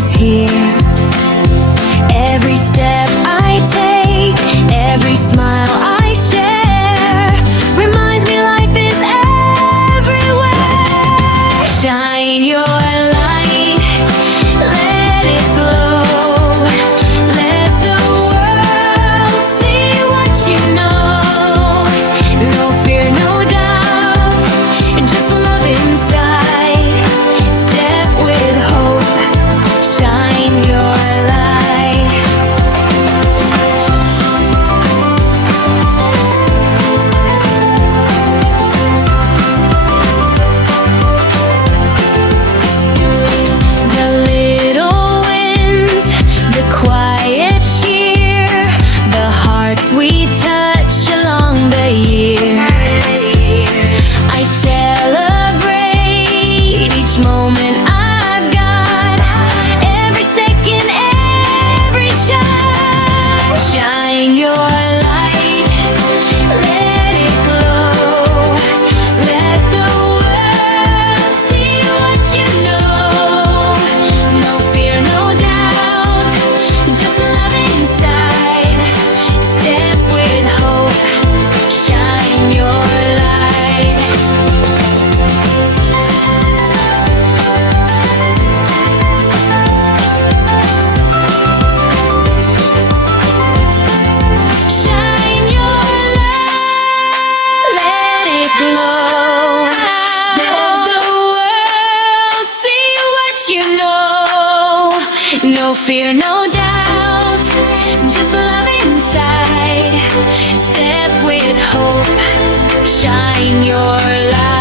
answers here. Every step I take, every smile I share, reminds me life is everywhere. Shine your light, let it glow. Let the world see what you know. No fear, no doubt, just love inside. Step with hope, shine your light. The little wins, the quiet cheer, the hearts we touch along the year. I celebrate each moment I've got, every second, every shot. Shine your light, let it glow. Let the world see what you know. No fear, no doubt, just love inside. Step with hope, shine your light. Shine your light, let it glow. Let the world see what you know. No fear, no doubt, just love inside. Step with hope, shine your light.